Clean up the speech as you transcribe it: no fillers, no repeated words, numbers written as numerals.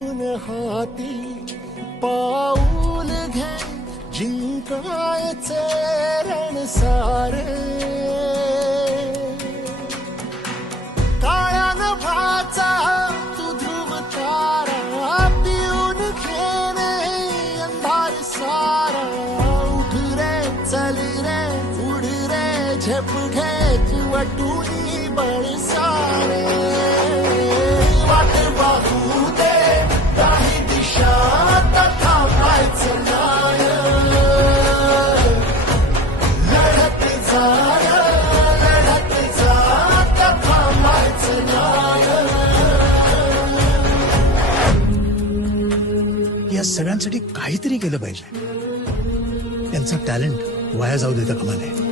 हाती पाऊल घे जिंकायचे रण सारे काळ्या भाचा तू ध्रुव तारा पिऊन घेणे अंधार सारा उठ रे चल रे उड रे झेप घे वटुनी बळ सारे वाट पाहू दे काही दिशा तथा पायचं नाय लढत जा तथा पायचं नाय या सगळ्यांसाठी काहीतरी केलं पाहिजे. त्यांचं टॅलेंट वाया जाऊ देता कामा नये.